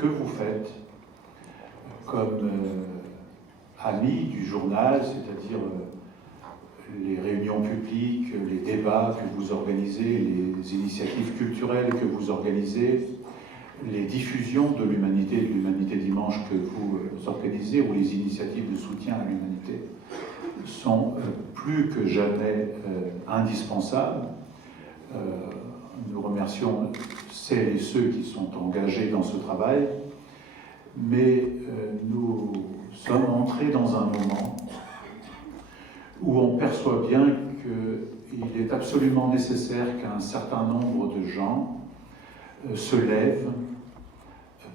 que vous faites comme ami du journal, c'est-à-dire les réunions publiques, les débats que vous organisez, les initiatives culturelles que vous organisez, les diffusions de l'Humanité et de l'Humanité Dimanche que vous organisez, ou les initiatives de soutien à l'humanité, sont plus que jamais indispensables. Nous remercions celles et ceux qui sont engagés dans ce travail, mais nous sommes entrés dans un moment où on perçoit bien qu'il est absolument nécessaire qu'un certain nombre de gens se lèvent,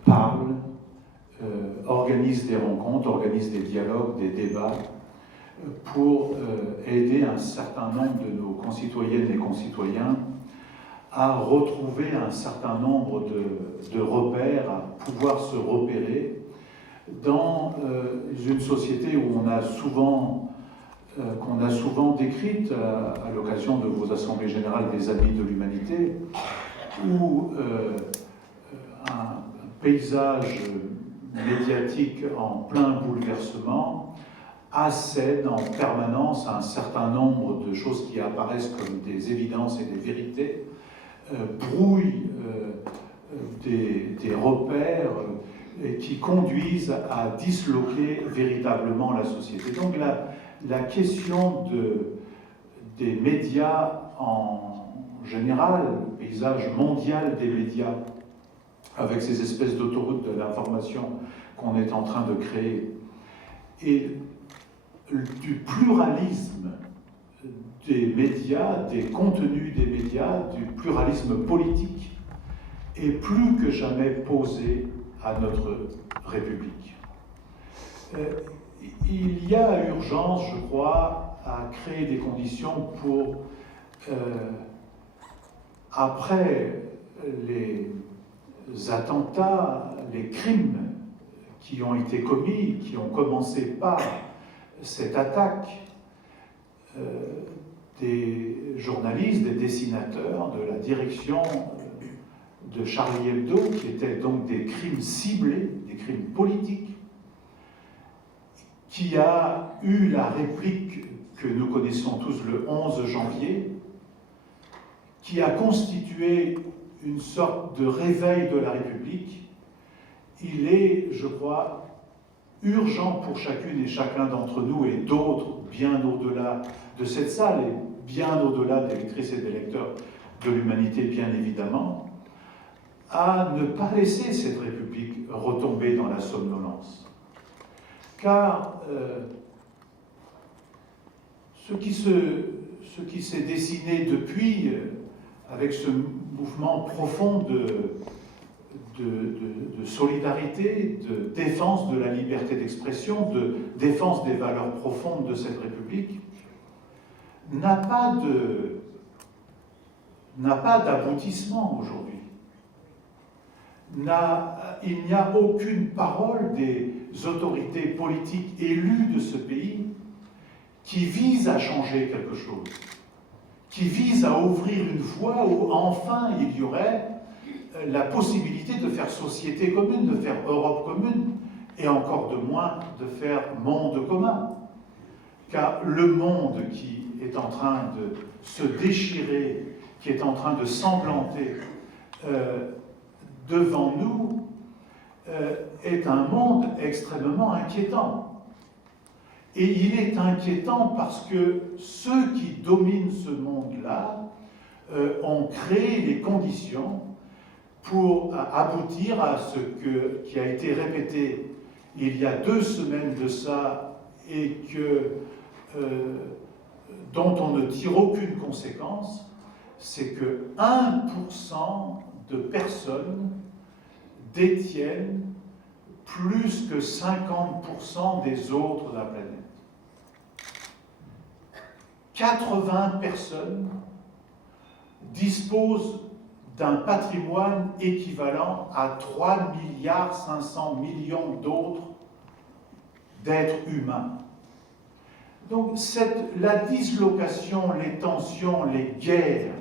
parlent, organisent des rencontres, organisent des dialogues, des débats, pour aider un certain nombre de nos concitoyennes et concitoyens à retrouver un certain nombre de repères, à pouvoir se repérer dans une société où qu'on a souvent décrite à l'occasion de vos assemblées générales des Amis de l'Humanité, où un paysage médiatique en plein bouleversement assène en permanence à un certain nombre de choses qui apparaissent comme des évidences et des vérités, brouille des repères qui conduisent à disloquer véritablement la société. Donc la question des médias en général, le paysage mondial des médias, avec ces espèces d'autoroutes de l'information qu'on est en train de créer, et du pluralisme des médias, des contenus des médias, du pluralisme politique, est plus que jamais posé à notre République. Il y a urgence, je crois, à créer des conditions pour, après les attentats, les crimes qui ont été commis, qui ont commencé par cette attaque, des journalistes, des dessinateurs, de la direction de Charlie Hebdo, qui étaient donc des crimes ciblés, des crimes politiques, qui a eu la réplique que nous connaissons tous le 11 janvier, qui a constitué une sorte de réveil de la République. Il est, je crois, urgent pour chacune et chacun d'entre nous et d'autres, bien au-delà de cette salle et bien au-delà des lectrices et des lecteurs de l'Humanité, bien évidemment, à ne pas laisser cette République retomber dans la somnolence. Car ce qui s'est dessiné depuis, avec ce mouvement profond de solidarité, de défense de la liberté d'expression, de défense des valeurs profondes de cette République, n'a pas d'aboutissement aujourd'hui. Il n'y a aucune parole des autorités politiques élues de ce pays qui vise à changer quelque chose, qui vise à ouvrir une voie où enfin il y aurait la possibilité de faire société commune, de faire Europe commune, et encore de moins de faire monde commun. Car le monde qui est en train de se déchirer, qui est en train de s'emblanter devant nous, est un monde extrêmement inquiétant. Et il est inquiétant parce que ceux qui dominent ce monde-là ont créé les conditions pour aboutir à ce qui a été répété il y a 2 semaines de ça et dont on ne tire aucune conséquence, c'est que 1% de personnes détiennent plus que 50% des autres de la planète. 80 personnes disposent d'un patrimoine équivalent à 3,5 milliards d'autres d'êtres humains. Donc la dislocation, les tensions, les guerres,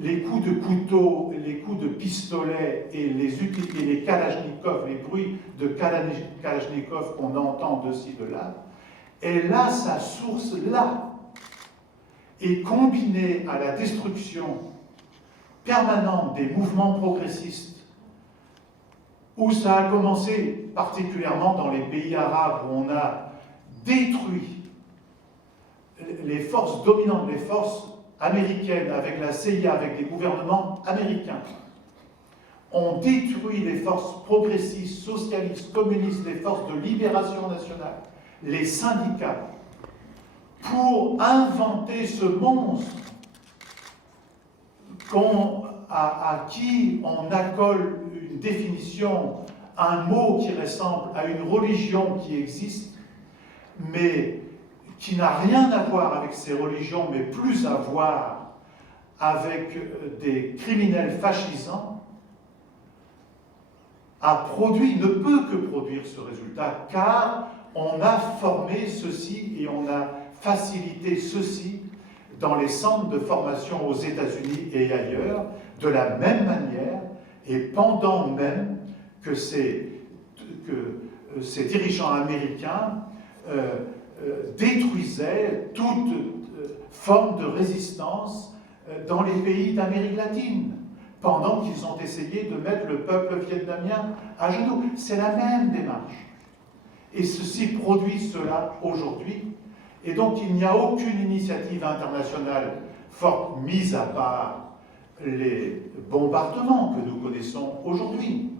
les coups de couteau, les coups de pistolet et les kalachnikovs, les bruits de kalachnikov qu'on entend de ci, de là, elle a sa source là. Et combinée à la destruction permanente des mouvements progressistes, où ça a commencé particulièrement dans les pays arabes, où on a détruit les forces dominantes, les forces américaines, avec la CIA, avec des gouvernements américains, ont détruit les forces progressistes, socialistes, communistes, les forces de libération nationale, les syndicats, pour inventer ce monstre à qui on accole une définition, un mot qui ressemble à une religion qui existe, mais qui n'a rien à voir avec ces religions, mais plus à voir avec des criminels fascisants, ne peut que produire ce résultat, car on a formé ceci et on a facilité ceci dans les centres de formation aux États-Unis et ailleurs, de la même manière, et pendant même que ces dirigeants américains détruisaient toute forme de résistance dans les pays d'Amérique latine, pendant qu'ils ont essayé de mettre le peuple vietnamien à genoux. C'est la même démarche. Et ceci produit cela aujourd'hui. Et donc il n'y a aucune initiative internationale forte, mise à part les bombardements que nous connaissons aujourd'hui.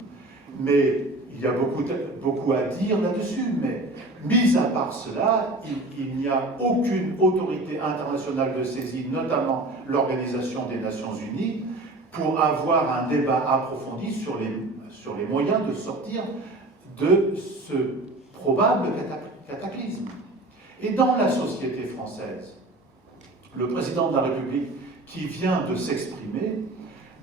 Mais il y a beaucoup à dire là-dessus, mais mis à part cela, il n'y a aucune autorité internationale de saisie, notamment l'Organisation des Nations Unies, pour avoir un débat approfondi sur les moyens de sortir de ce probable cataclysme. Et dans la société française, le président de la République qui vient de s'exprimer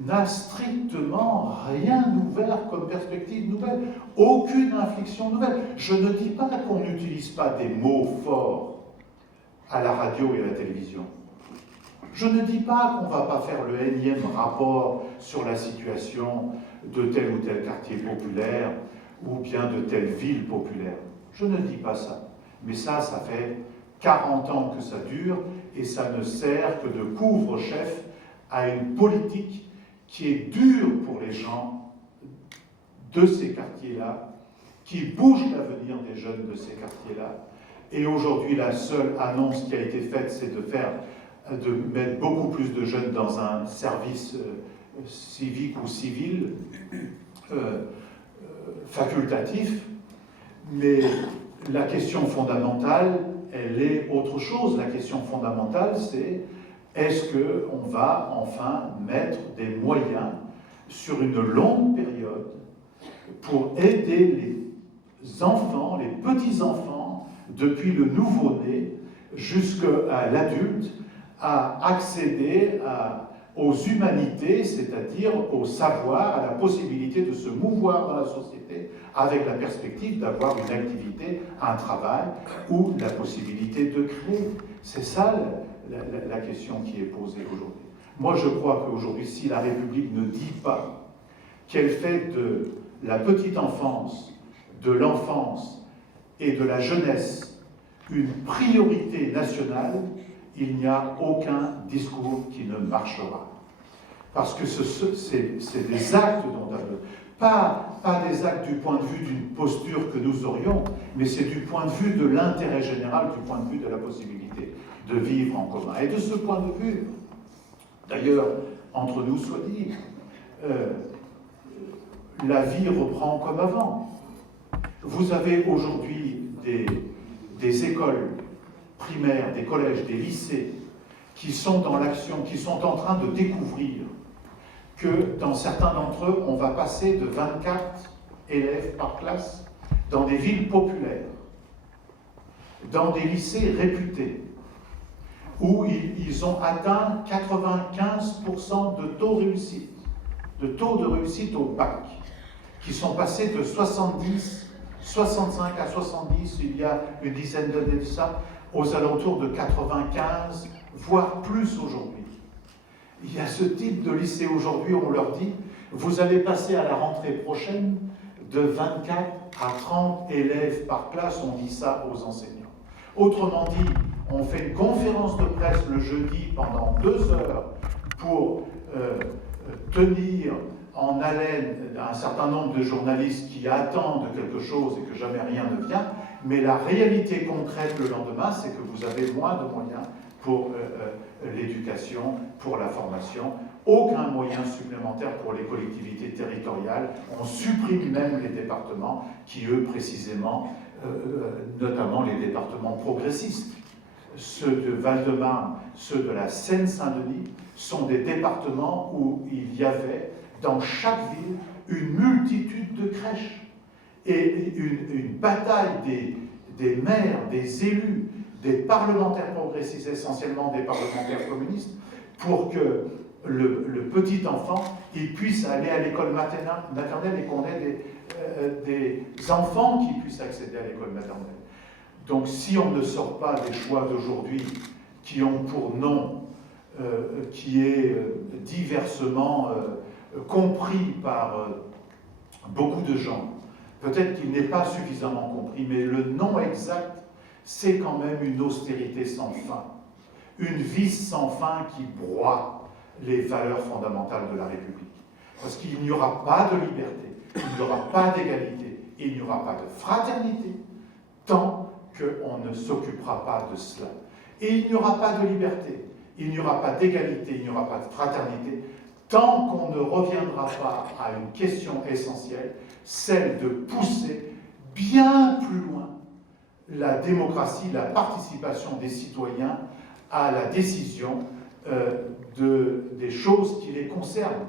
n'a strictement rien ouvert comme perspective nouvelle, aucune inflexion nouvelle. Je ne dis pas qu'on n'utilise pas des mots forts à la radio et à la télévision. Je ne dis pas qu'on ne va pas faire le énième rapport sur la situation de tel ou tel quartier populaire ou bien de telle ville populaire. Je ne dis pas ça. Mais ça fait 40 ans que ça dure et ça ne sert que de couvre-chef à une politique qui est dure pour les gens de ces quartiers-là, qui bouge l'avenir des jeunes de ces quartiers-là. Et aujourd'hui, la seule annonce qui a été faite, c'est de mettre beaucoup plus de jeunes dans un service civique ou civil facultatif. Mais la question fondamentale, elle est autre chose. La question fondamentale, c'est est-ce qu'on va enfin mettre des moyens sur une longue période pour aider les enfants, les petits-enfants, depuis le nouveau-né jusqu'à l'adulte, à accéder aux humanités, c'est-à-dire au savoir, à la possibilité de se mouvoir dans la société avec la perspective d'avoir une activité, un travail ou la possibilité de créer. C'est ça la question qui est posée aujourd'hui. Moi, je crois qu'aujourd'hui, si la République ne dit pas qu'elle fait de la petite enfance, de l'enfance et de la jeunesse une priorité nationale, il n'y a aucun discours qui ne marchera. Parce que c'est des actes dont on a besoin. Pas des actes du point de vue d'une posture que nous aurions, mais c'est du point de vue de l'intérêt général, du point de vue de la possibilité de vivre en commun. Et de ce point de vue, d'ailleurs, entre nous soit dit, la vie reprend comme avant. Vous avez aujourd'hui des écoles primaires, des collèges, des lycées qui sont dans l'action, qui sont en train de découvrir que dans certains d'entre eux, on va passer de 24 élèves par classe dans des villes populaires, dans des lycées réputés, où ils ont atteint 95% de taux de réussite au bac, qui sont passés de 65 à 70, il y a une dizaine d'années de ça, aux alentours de 95, voire plus aujourd'hui. il y a ce type de lycée aujourd'hui où on leur dit « Vous allez passer à la rentrée prochaine de 24 à 30 élèves par classe », on dit ça aux enseignants. Autrement dit, on fait une conférence de presse le jeudi pendant 2 heures pour tenir en haleine un certain nombre de journalistes qui attendent quelque chose et que jamais rien ne vient, mais la réalité concrète le lendemain, c'est que vous avez moins de moyens pour l'éducation, pour la formation, aucun moyen supplémentaire pour les collectivités territoriales. On supprime même les départements qui, eux, précisément, notamment les départements progressistes. Ceux de Val-de-Marne, ceux de la Seine-Saint-Denis, sont des départements où il y avait, dans chaque ville, une multitude de crèches et une bataille des maires, des élus, des parlementaires progressistes, essentiellement des parlementaires communistes, pour que le petit enfant il puisse aller à l'école maternelle et qu'on ait des enfants qui puissent accéder à l'école maternelle. Donc si on ne sort pas des choix d'aujourd'hui qui ont pour nom, qui est diversement compris par beaucoup de gens, peut-être qu'il n'est pas suffisamment compris, mais le nom exact, c'est quand même une austérité sans fin, une vis sans fin qui broie les valeurs fondamentales de la République. Parce qu'il n'y aura pas de liberté, il n'y aura pas d'égalité, et il n'y aura pas de fraternité, tant qu'on ne s'occupera pas de cela. Et il n'y aura pas de liberté, il n'y aura pas d'égalité, il n'y aura pas de fraternité, tant qu'on ne reviendra pas à une question essentielle, celle de pousser bien plus loin la démocratie, la participation des citoyens à la décision des choses qui les concernent.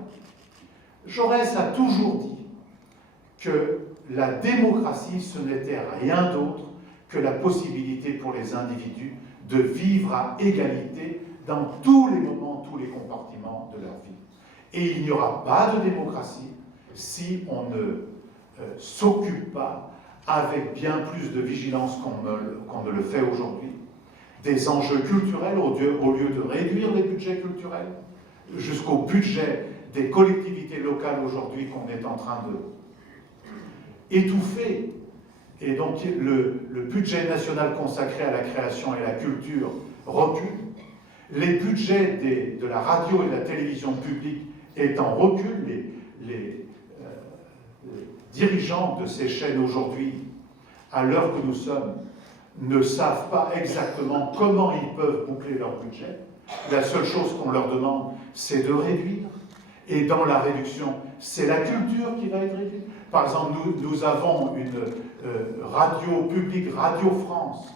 Jaurès a toujours dit que la démocratie, ce n'était rien d'autre que la possibilité pour les individus de vivre à égalité dans tous les moments, tous les compartiments de leur vie. Et il n'y aura pas de démocratie si on ne s'occupe pas, avec bien plus de vigilance qu'on ne le fait aujourd'hui, des enjeux culturels au lieu de réduire les budgets culturels, jusqu'au budget des collectivités locales aujourd'hui qu'on est en train de étouffer. Et donc le budget national consacré à la création et à la culture recule. Les budgets de la radio et de la télévision publique est en recul. Les dirigeants de ces chaînes aujourd'hui, à l'heure que nous sommes, ne savent pas exactement comment ils peuvent boucler leur budget. La seule chose qu'on leur demande, c'est de réduire. Et dans la réduction, c'est la culture qui va être réduite. Par exemple, nous avons une radio publique, Radio France,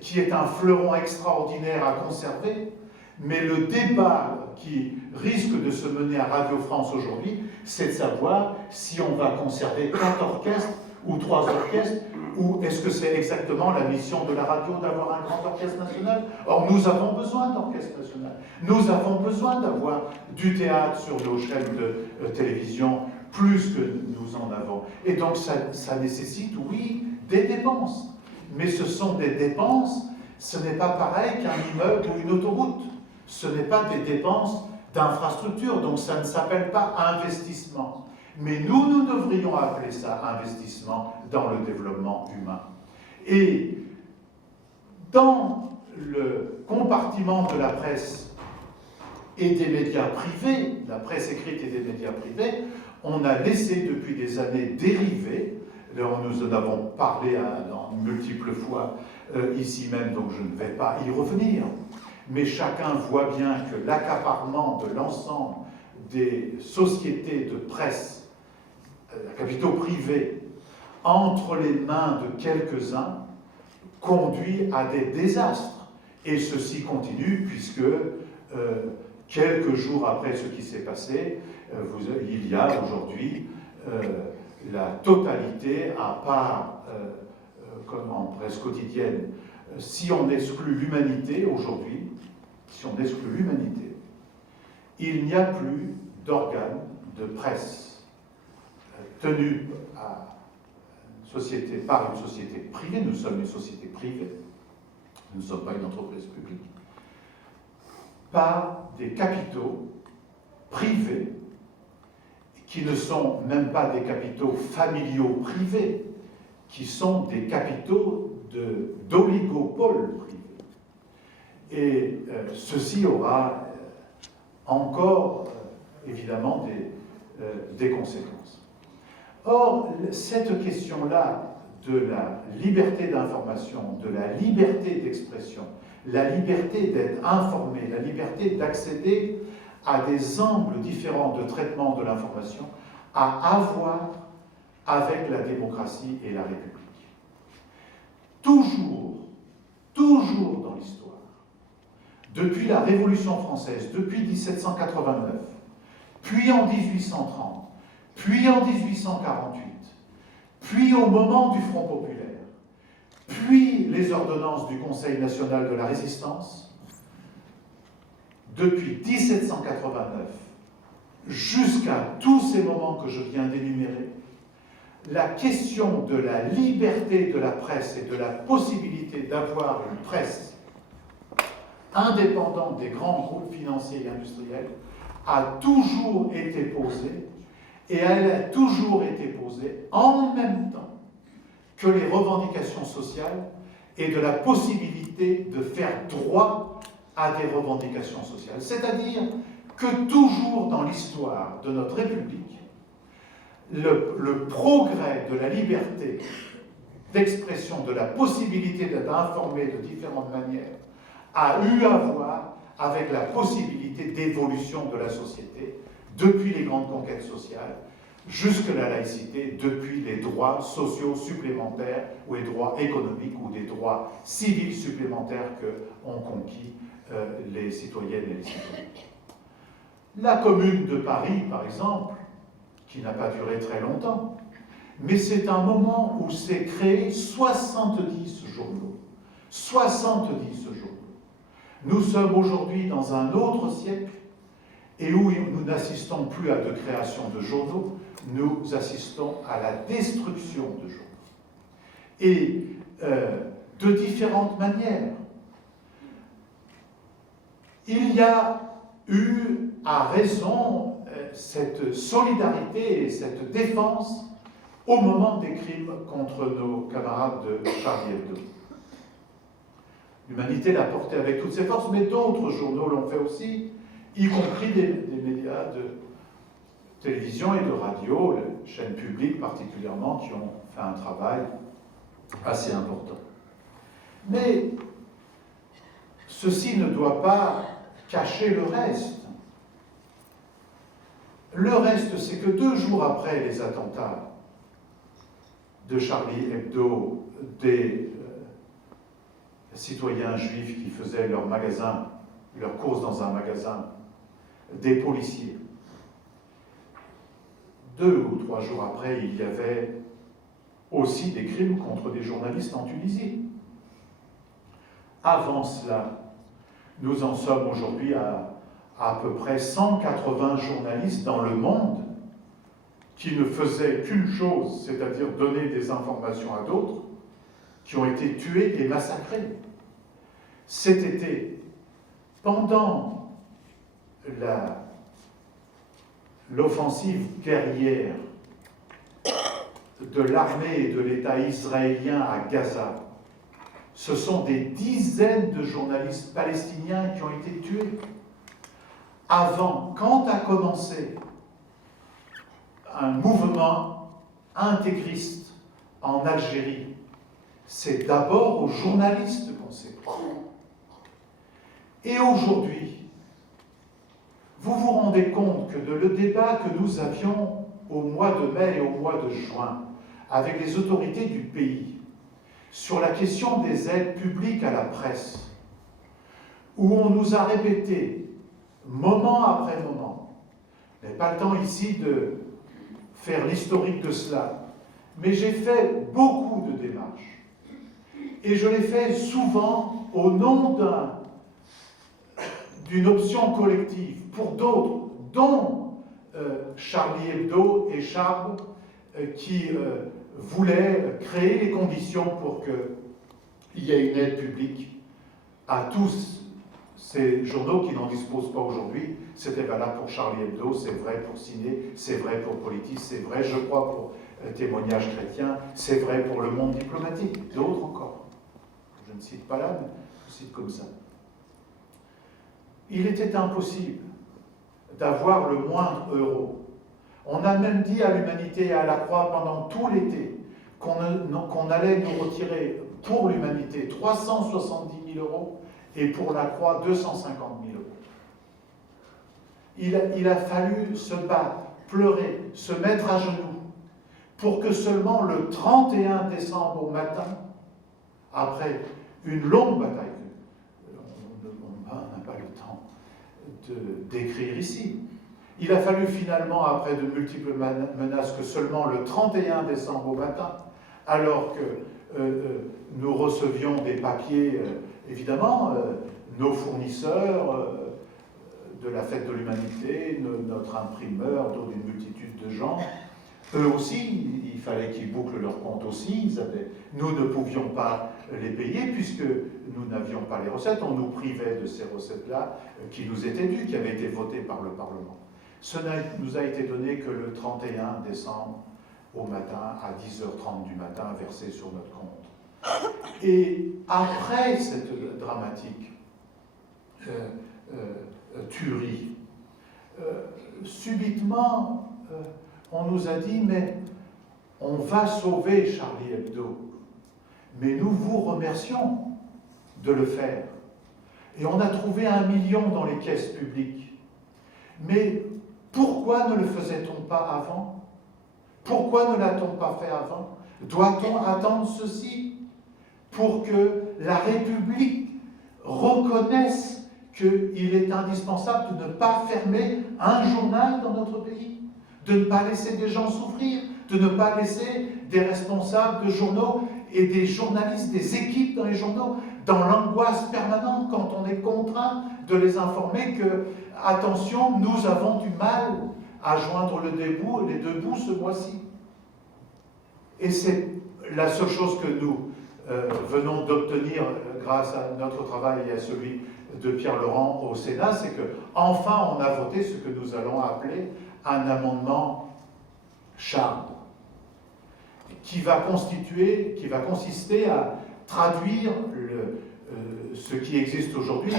qui est un fleuron extraordinaire à conserver, mais le débat qui risque de se mener à Radio France aujourd'hui, c'est de savoir si on va conserver 4 orchestres ou 3 orchestres, ou est-ce que c'est exactement la mission de la radio d'avoir un grand orchestre national? Or, nous avons besoin d'orchestre national. Nous avons besoin d'avoir du théâtre sur nos chaînes de télévision, plus que nous en avons. Et donc, ça nécessite, oui, des dépenses. Mais ce sont des dépenses, ce n'est pas pareil qu'un immeuble ou une autoroute. Ce n'est pas des dépenses d'infrastructure, donc ça ne s'appelle pas investissement. Mais nous devrions appeler ça investissement dans le développement humain. Et dans le compartiment de la presse et des médias privés, la presse écrite et des médias privés, on a laissé depuis des années dériver, nous en avons parlé multiples fois ici même, donc je ne vais pas y revenir, mais chacun voit bien que l'accaparement de l'ensemble des sociétés de presse, capitaux privés, entre les mains de quelques-uns, conduit à des désastres. Et ceci continue puisque quelques jours après ce qui s'est passé, il y a aujourd'hui la totalité, à part, comme en presse quotidienne, si on exclut l'humanité aujourd'hui, si on exclut l'humanité, il n'y a plus d'organes de presse tenu par une société privée. Nous sommes une société privée, nous ne sommes pas une entreprise publique, par des capitaux privés, qui ne sont même pas des capitaux familiaux privés, qui sont des capitaux d'oligopoles privés. Et ceci aura encore, évidemment, des conséquences. Or, cette question-là de la liberté d'information, de la liberté d'expression, la liberté d'être informé, la liberté d'accéder à des angles différents de traitement de l'information, a à voir avec la démocratie et la République. Toujours dans l'histoire, depuis la Révolution française, depuis 1789, puis en 1830, puis en 1848, puis au moment du Front populaire, puis les ordonnances du Conseil national de la Résistance, depuis 1789 jusqu'à tous ces moments que je viens d'énumérer, la question de la liberté de la presse et de la possibilité d'avoir une presse indépendante des grands groupes financiers et industriels a toujours été posée, et elle a toujours été posée en même temps que les revendications sociales et de la possibilité de faire droit à des revendications sociales. C'est-à-dire que toujours dans l'histoire de notre République, le progrès de la liberté d'expression, de la possibilité d'être informé de différentes manières, a eu à voir avec la possibilité d'évolution de la société, depuis les grandes conquêtes sociales, jusque la laïcité, depuis les droits sociaux supplémentaires, ou les droits économiques, ou des droits civils supplémentaires qu'ont conquis les citoyennes et les citoyens. La Commune de Paris, par exemple, qui n'a pas duré très longtemps, mais c'est un moment où s'est créé 70 journaux. 70 journaux. Nous sommes aujourd'hui dans un autre siècle, et où nous n'assistons plus à de création de journaux, nous assistons à la destruction de journaux. Et de différentes manières. Il y a eu, à raison, cette solidarité et cette défense au moment des crimes contre nos camarades de Charlie Hebdo. L'Humanité l'a porté avec toutes ses forces, mais d'autres journaux l'ont fait aussi, y compris des médias de télévision et de radio, les chaînes publiques particulièrement, qui ont fait un travail assez important. Mais ceci ne doit pas cacher le reste. Le reste, c'est que 2 jours après les attentats de Charlie Hebdo, des citoyens juifs qui faisaient leur magasin, leurs courses dans un magasin, des policiers. 2 ou 3 jours après, il y avait aussi des crimes contre des journalistes en Tunisie. Avant cela, nous en sommes aujourd'hui à peu près 180 journalistes dans le monde qui ne faisaient qu'une chose, c'est-à-dire donner des informations à d'autres, qui ont été tués et massacrés. Cet été, pendant l'offensive guerrière de l'armée et de l'État israélien à Gaza, ce sont des dizaines de journalistes palestiniens qui ont été tués. Avant, quand a commencé un mouvement intégriste en Algérie, c'est d'abord aux journalistes qu'on s'est pris. Et aujourd'hui, vous vous rendez compte que le débat que nous avions au mois de mai et au mois de juin avec les autorités du pays sur la question des aides publiques à la presse, où on nous a répété, moment après moment, je n'ai pas le temps ici de faire l'historique de cela, mais j'ai fait beaucoup de démarches. Et je l'ai fait souvent au nom d'une option collective pour d'autres, dont Charlie Hebdo et Charb, qui voulaient créer les conditions pour qu'il y ait une aide publique à tous ces journaux qui n'en disposent pas aujourd'hui. C'était valable pour Charlie Hebdo, c'est vrai pour Ciné, c'est vrai pour Politis, c'est vrai, je crois, pour Témoignages chrétiens, c'est vrai pour Le Monde diplomatique, d'autres encore. Je ne cite pas là, mais je cite comme ça. Il était impossible d'avoir le moindre euro. On a même dit à l'Humanité et à la Croix pendant tout l'été qu'on allait nous retirer pour l'Humanité 370 000 euros et pour la Croix 250 000 euros. Il a fallu se battre, pleurer, se mettre à genoux pour que seulement le 31 décembre au matin, après une longue bataille, on n'a pas le temps de décrire ici, il a fallu finalement, après de multiples menaces, que seulement le 31 décembre au matin, alors que nous recevions des papiers, évidemment, nos fournisseurs de la Fête de l'Humanité, notre imprimeur, d'une multitude de gens, eux aussi, il fallait qu'ils bouclent leurs comptes aussi. Nous ne pouvions pas les payer puisque nous n'avions pas les recettes. On nous privait de ces recettes-là qui nous étaient dues, qui avaient été votées par le Parlement. Ce nous a été donné que le 31 décembre au matin, à 10h30 du matin, versé sur notre compte. Et après cette dramatique tuerie, subitement, on nous a dit, mais on va sauver Charlie Hebdo, mais nous vous remercions de le faire. Et on a trouvé 1 million dans les caisses publiques. Mais pourquoi ne le faisait-on pas avant? Pourquoi ne l'a-t-on pas fait avant? Doit-on attendre ceci pour que la République reconnaisse qu'il est indispensable de ne pas fermer un journal dans notre pays, de ne pas laisser des gens souffrir, de ne pas laisser des responsables de journaux et des journalistes, des équipes dans les journaux, dans l'angoisse permanente quand on est contraint de les informer que, attention, nous avons du mal à joindre les deux bouts ce mois-ci. Et c'est la seule chose que nous venons d'obtenir grâce à notre travail et à celui de Pierre Laurent au Sénat, c'est qu'enfin on a voté ce que nous allons appeler un amendement Charles, qui va consister à traduire ce qui existe aujourd'hui.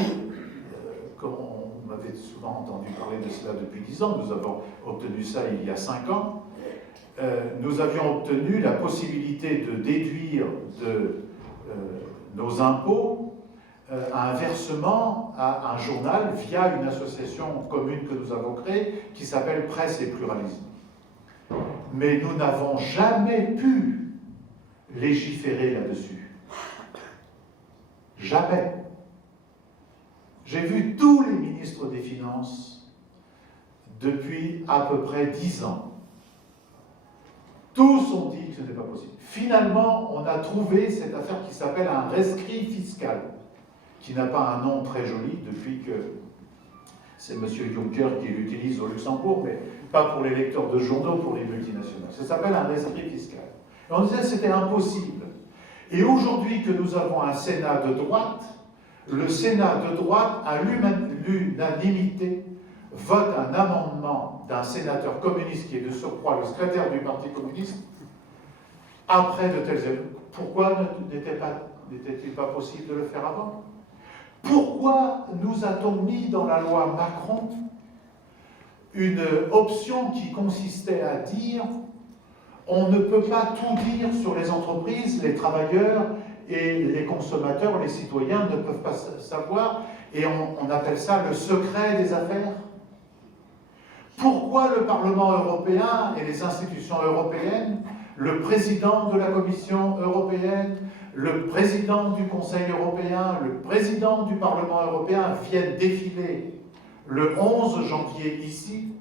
Comme on m'avait souvent entendu parler de cela depuis 10 ans, nous avons obtenu ça il y a 5 ans. Nous avions obtenu la possibilité de déduire de nos impôts un versement à un journal via une association commune que nous avons créée qui s'appelle Presse et Pluralisme. Mais nous n'avons jamais pu légiférer là-dessus. Jamais. J'ai vu tous les ministres des Finances depuis à peu près 10 ans. Tous ont dit que ce n'était pas possible. Finalement, on a trouvé cette affaire qui s'appelle un rescrit fiscal, qui n'a pas un nom très joli depuis que c'est M. Juncker qui l'utilise au Luxembourg, mais pas pour les lecteurs de journaux, pour les multinationales. Ça s'appelle un rescrit fiscal. Et on disait que c'était impossible. Et aujourd'hui que nous avons un Sénat de droite, le Sénat de droite, à l'unanimité, vote un amendement d'un sénateur communiste qui est de surcroît le secrétaire du Parti communiste, après de tels événements. Pourquoi n'était-il pas possible de le faire avant? Pourquoi nous a-t-on mis dans la loi Macron une option qui consistait à dire on ne peut pas tout dire sur les entreprises, les travailleurs et les consommateurs, les citoyens ne peuvent pas savoir, et on appelle ça le secret des affaires? Pourquoi le Parlement européen et les institutions européennes, le président de la Commission européenne, le président du Conseil européen, le président du Parlement européen viennent défiler le 11 janvier ici,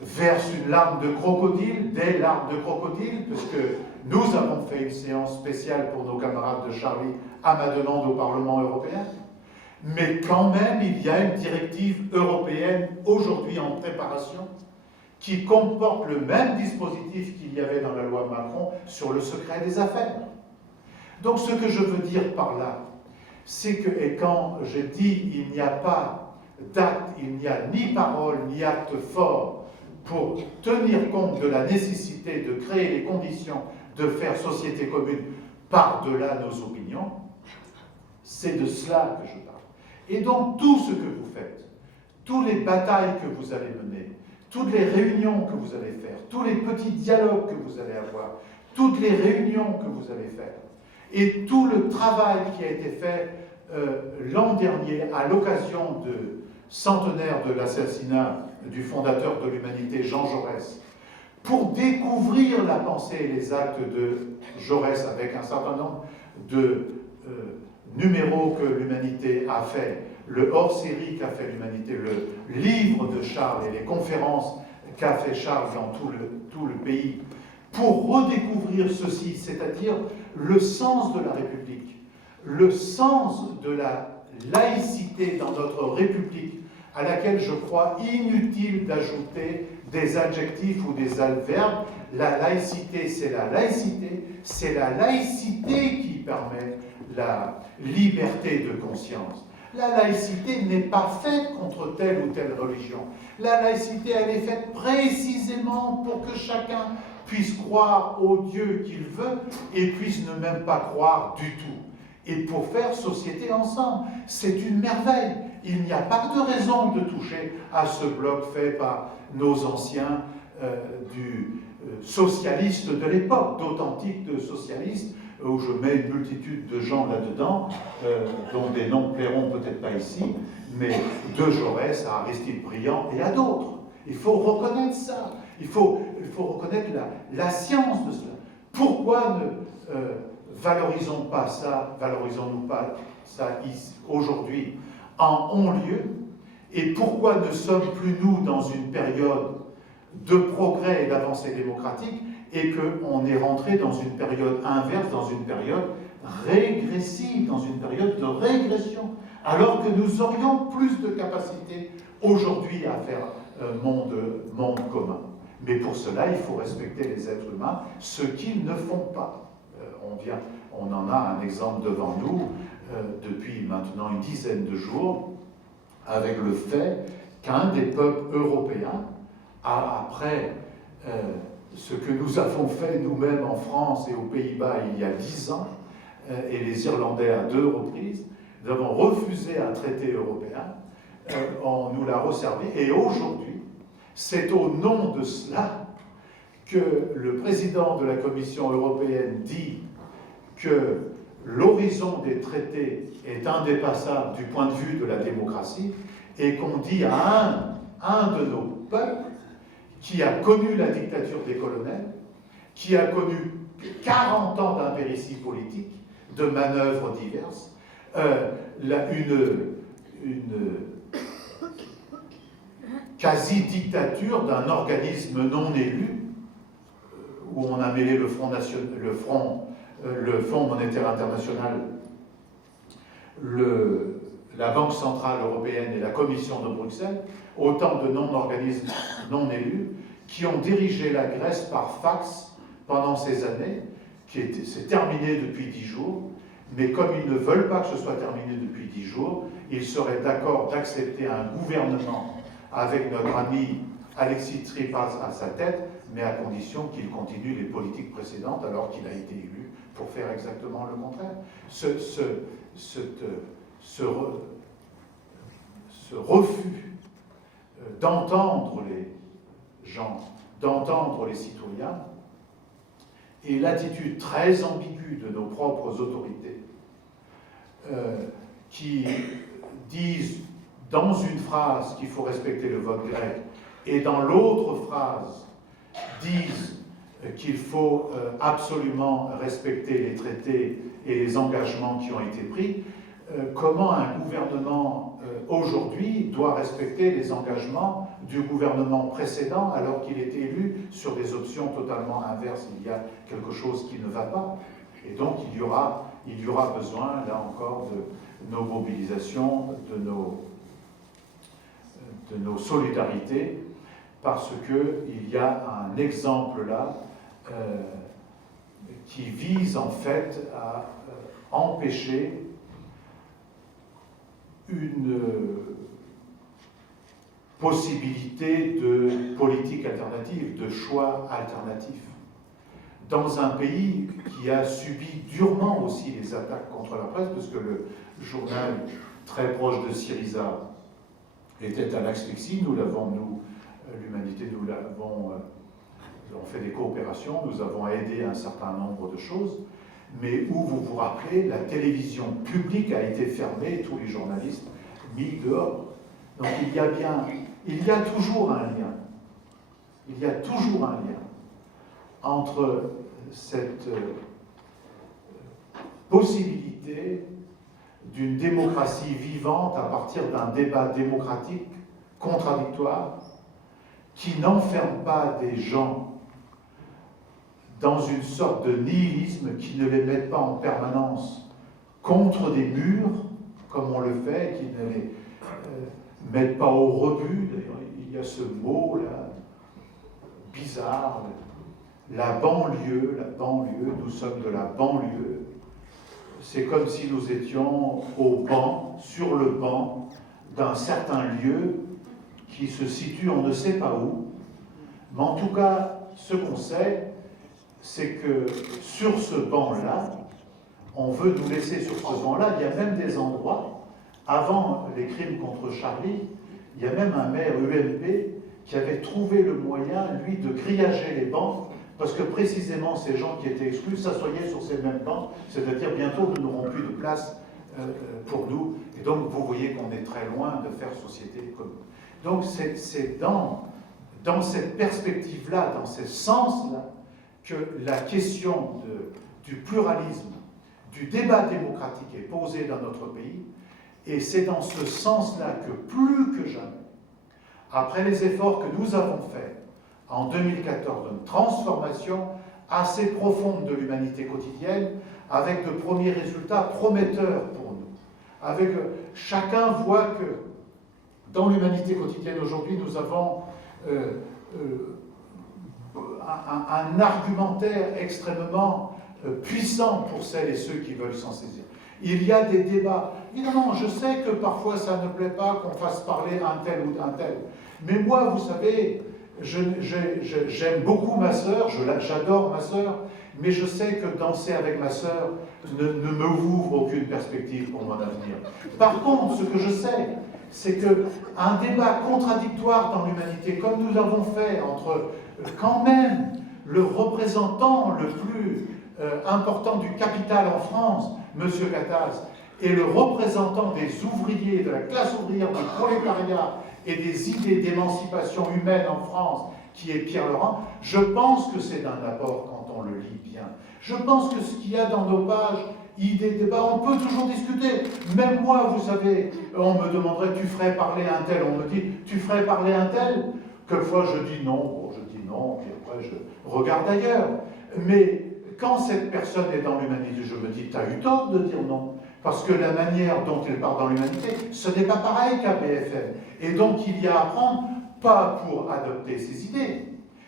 versent une larme de crocodile, des larmes de crocodile, puisque nous avons fait une séance spéciale pour nos camarades de Charlie à ma demande au Parlement européen. Mais quand même, il y a une directive européenne aujourd'hui en préparation qui comporte le même dispositif qu'il y avait dans la loi Macron sur le secret des affaires. Donc ce que je veux dire par là, c'est que, et quand je dis il n'y a pas d'acte, il n'y a ni parole ni acte fort pour tenir compte de la nécessité de créer les conditions de faire société commune par-delà nos opinions, c'est de cela que je parle. Et donc tout ce que vous faites, toutes les batailles que vous allez mener, toutes les réunions que vous allez faire, tous les petits dialogues que vous allez avoir, toutes les réunions que vous allez faire, et tout le travail qui a été fait l'an dernier à l'occasion de centenaire de l'assassinat du fondateur de l'humanité, Jean Jaurès, pour découvrir la pensée et les actes de Jaurès avec un certain nombre de numéros que l'humanité a fait, le hors-série qu'a fait l'humanité, le livre de Charles et les conférences qu'a fait Charles dans tout le pays, pour redécouvrir ceci, c'est-à-dire le sens de la République, le sens de la laïcité dans notre République, à laquelle je crois inutile d'ajouter des adjectifs ou des adverbes. La laïcité, c'est la laïcité, c'est la laïcité qui permet la liberté de conscience. La laïcité n'est pas faite contre telle ou telle religion. La laïcité, elle est faite précisément pour que chacun puisse croire au Dieu qu'il veut et puisse ne même pas croire du tout. Et pour faire société ensemble, c'est une merveille. Il n'y a pas de raison de toucher à ce bloc fait par nos anciens du socialiste de l'époque, d'authentiques de socialistes, où je mets une multitude de gens là-dedans, dont des noms plairont peut-être pas ici, mais de Jaurès à Aristide Briand et à d'autres. Il faut reconnaître ça. Il faut reconnaître la science de cela. Pourquoi ne valorisons-nous pas ça aujourd'hui en haut-lieu? Et pourquoi ne sommes plus nous dans une période de progrès et d'avancée démocratique et qu'on est rentré dans une période inverse, dans une période régressive, dans une période de régression, alors que nous aurions plus de capacité aujourd'hui à faire monde commun. Mais pour cela, il faut respecter les êtres humains, ce qu'ils ne font pas. On en a un exemple devant nous depuis maintenant une dizaine de jours, avec le fait qu'un des peuples européens, après ce que nous avons fait nous-mêmes en France et aux Pays-Bas il y a 10 ans, et les Irlandais à 2 reprises, nous avons refusé un traité européen, on nous l'a resservi, et aujourd'hui, c'est au nom de cela que le président de la Commission européenne dit que l'horizon des traités est indépassable du point de vue de la démocratie, et qu'on dit à un de nos peuples qui a connu la dictature des colonels, qui a connu 40 ans d'impéritie politique, de manœuvres diverses, une quasi-dictature d'un organisme non élu, où on a mêlé le Fonds monétaire international, la Banque centrale européenne et la Commission de Bruxelles, autant de non-organismes non élus, qui ont dirigé la Grèce par fax pendant ces années, c'est terminé depuis 10 jours, mais comme ils ne veulent pas que ce soit terminé depuis 10 jours, ils seraient d'accord d'accepter un gouvernement avec notre ami Alexis Tsipras à sa tête, mais à condition qu'il continue les politiques précédentes alors qu'il a été élu pour faire exactement le contraire. Ce refus d'entendre les gens, d'entendre les citoyens, et l'attitude très ambiguë de nos propres autorités, qui disent dans une phrase qu'il faut respecter le vote grec, et dans l'autre phrase disent qu'il faut absolument respecter les traités et les engagements qui ont été pris. Comment un gouvernement aujourd'hui doit respecter les engagements du gouvernement précédent alors qu'il est élu sur des options totalement inverses? Il y a quelque chose qui ne va pas. Et donc il y aura besoin, là encore, de nos mobilisations, de nos solidarités, parce qu'il y a un exemple là qui vise en fait à empêcher une possibilité de politique alternative, de choix alternatif. Dans un pays qui a subi durement aussi les attaques contre la presse, parce que le journal très proche de Syriza était à l'asphyxie, nous l'avons, nous, l'humanité, nous l'avons, on fait des coopérations, nous avons aidé un certain nombre de choses, mais où, vous vous rappelez, la télévision publique a été fermée, tous les journalistes mis dehors. Donc il y a toujours un lien. Il y a toujours un lien entre cette possibilité d'une démocratie vivante à partir d'un débat démocratique contradictoire qui n'enferme pas des gens dans une sorte de nihilisme, qui ne les met pas en permanence contre des murs, comme on le fait, qui ne les mettent pas au rebut. D'ailleurs, il y a ce mot-là, bizarre, la banlieue, nous sommes de la banlieue. C'est comme si nous étions au banc, sur le banc d'un certain lieu qui se situe on ne sait pas où. Mais en tout cas, ce qu'on sait, c'est que sur ce banc-là, on veut nous laisser sur ce banc-là. Il y a même des endroits, avant les crimes contre Charlie, il y a même un maire UMP qui avait trouvé le moyen, lui, de grillager les bancs, parce que précisément ces gens qui étaient exclus s'assoyaient sur ces mêmes bancs, c'est-à-dire bientôt nous n'aurons plus de place pour nous, et donc vous voyez qu'on est très loin de faire société commune. Donc c'est dans cette perspective-là, dans ce sens-là, que la question du pluralisme, du débat démocratique est posée dans notre pays, et c'est dans ce sens-là que plus que jamais, après les efforts que nous avons faits en 2014, une transformation assez profonde de l'humanité quotidienne, avec de premiers résultats prometteurs pour nous. Chacun voit que dans l'humanité quotidienne aujourd'hui, nous avons un argumentaire extrêmement puissant pour celles et ceux qui veulent s'en saisir. Il y a des débats. Évidemment, je sais que parfois ça ne plaît pas qu'on fasse parler un tel ou un tel. Mais moi, vous savez, j'aime beaucoup ma sœur, j'adore ma sœur, mais je sais que danser avec ma sœur ne me ouvre aucune perspective pour mon avenir. Par contre, ce que je sais, c'est qu'un débat contradictoire dans l'humanité, comme nous l'avons fait entre quand même le représentant le plus important du capital en France, M. Gattaz, et le représentant des ouvriers, de la classe ouvrière, du prolétariat et des idées d'émancipation humaine en France, qui est Pierre Laurent, je pense que c'est d'un apport quand on le lit bien. Je pense que ce qu'il y a dans nos pages, idées, débats, on peut toujours discuter. Même moi, vous savez, on me demanderait, tu ferais parler un tel, on me dit, tu ferais parler un tel. Quelquefois, je dis non, puis après, je regarde ailleurs. Mais quand cette personne est dans l'humanité, je me dis, tu as eu tort de dire non. Parce que la manière dont il part dans l'humanité, ce n'est pas pareil qu'à BFM. Et donc, il y a à apprendre, pas pour adopter ses idées,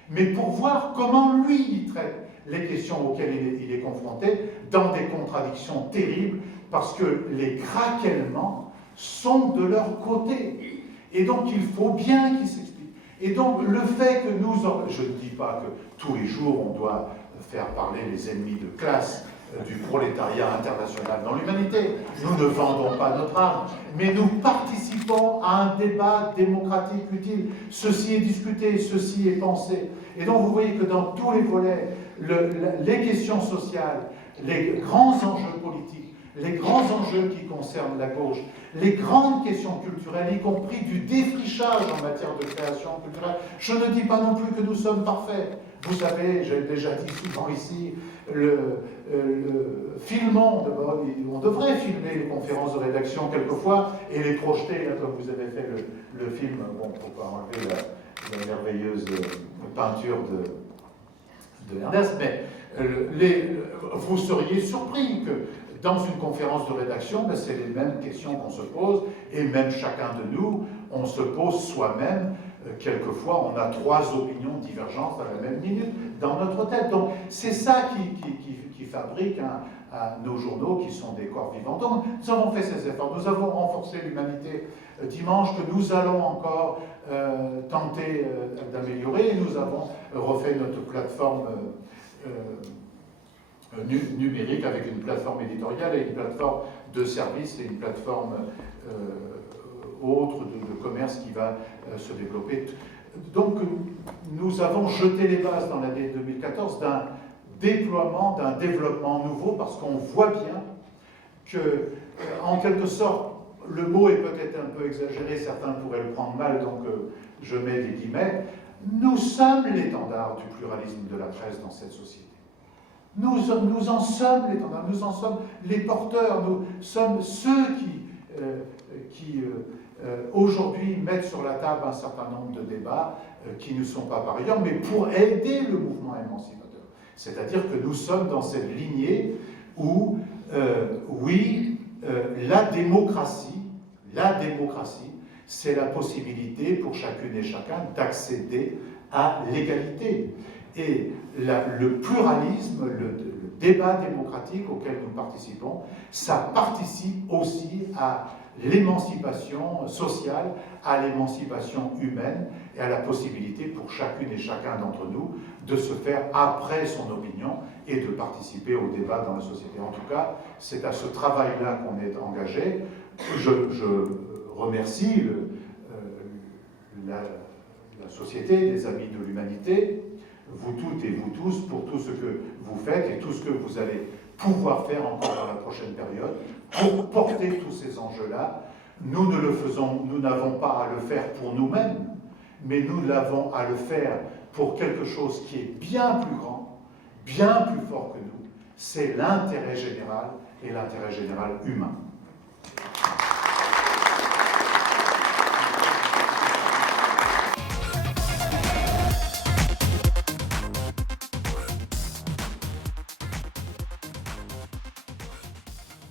mais pour voir comment lui, il traite les questions auxquelles il est confronté dans des contradictions terribles, parce que les craquellements sont de leur côté. Et donc, il faut bien qu'ils s'expliquent. Et donc, le fait que nous... Je ne dis pas que tous les jours, on doit faire parler les ennemis de classe du prolétariat international dans l'humanité. Nous ne vendons pas notre âme, mais nous participons à un débat démocratique utile. Ceci est discuté, ceci est pensé. Et donc vous voyez que dans tous les volets, les questions sociales, les grands enjeux politiques, les grands enjeux qui concernent la gauche, les grandes questions culturelles, y compris du défrichage en matière de création culturelle, je ne dis pas non plus que nous sommes parfaits. Vous savez, j'ai déjà dit souvent ici, filmons, on devrait filmer les conférences de rédaction quelquefois et les projeter, là, comme vous avez fait le film, bon, pour ne pas enlever la merveilleuse peinture de Ernest, mais vous seriez surpris que dans une conférence de rédaction, ben, c'est les mêmes questions qu'on se pose, et même chacun de nous, on se pose soi-même. Quelquefois, on a 3 opinions divergentes à la même minute dans notre tête. Donc, c'est ça qui fabrique à nos journaux qui sont des corps vivants. Donc nous avons fait ces efforts, nous avons renforcé l'humanité dimanche, que nous allons encore tenter d'améliorer. Nous avons refait notre plateforme numérique avec une plateforme éditoriale et une plateforme de services et une plateforme autre de commerce qui va se développer. Donc nous avons jeté les bases dans l'année 2014 d'un déploiement, d'un développement nouveau, parce qu'on voit bien que, en quelque sorte, le mot est peut-être un peu exagéré, certains pourraient le prendre mal, donc je mets des guillemets, nous sommes l'étendard du pluralisme de la presse dans cette société. Nous en sommes l'étendard, nous en sommes les porteurs, nous sommes ceux qui aujourd'hui mettent sur la table un certain nombre de débats qui ne sont pas par ailleurs, mais pour aider le mouvement émancipateur. C'est-à-dire que nous sommes dans cette lignée où, la démocratie, c'est la possibilité pour chacune et chacun d'accéder à l'égalité. Et le pluralisme, le débat démocratique auquel nous participons, ça participe aussi à l'émancipation sociale, à l'émancipation humaine et à la possibilité pour chacune et chacun d'entre nous de se faire après son opinion et de participer au débat dans la société. En tout cas, c'est à ce travail-là qu'on est engagé. Je remercie la société, les Amis de l'Humanité, vous toutes et vous tous, pour tout ce que vous faites et tout ce que vous allez pouvoir faire encore dans la prochaine période pour porter tous ces enjeux-là. Nous n'avons pas à le faire pour nous-mêmes, mais nous l'avons à le faire pour quelque chose qui est bien plus grand, bien plus fort que nous. C'est l'intérêt général et l'intérêt général humain.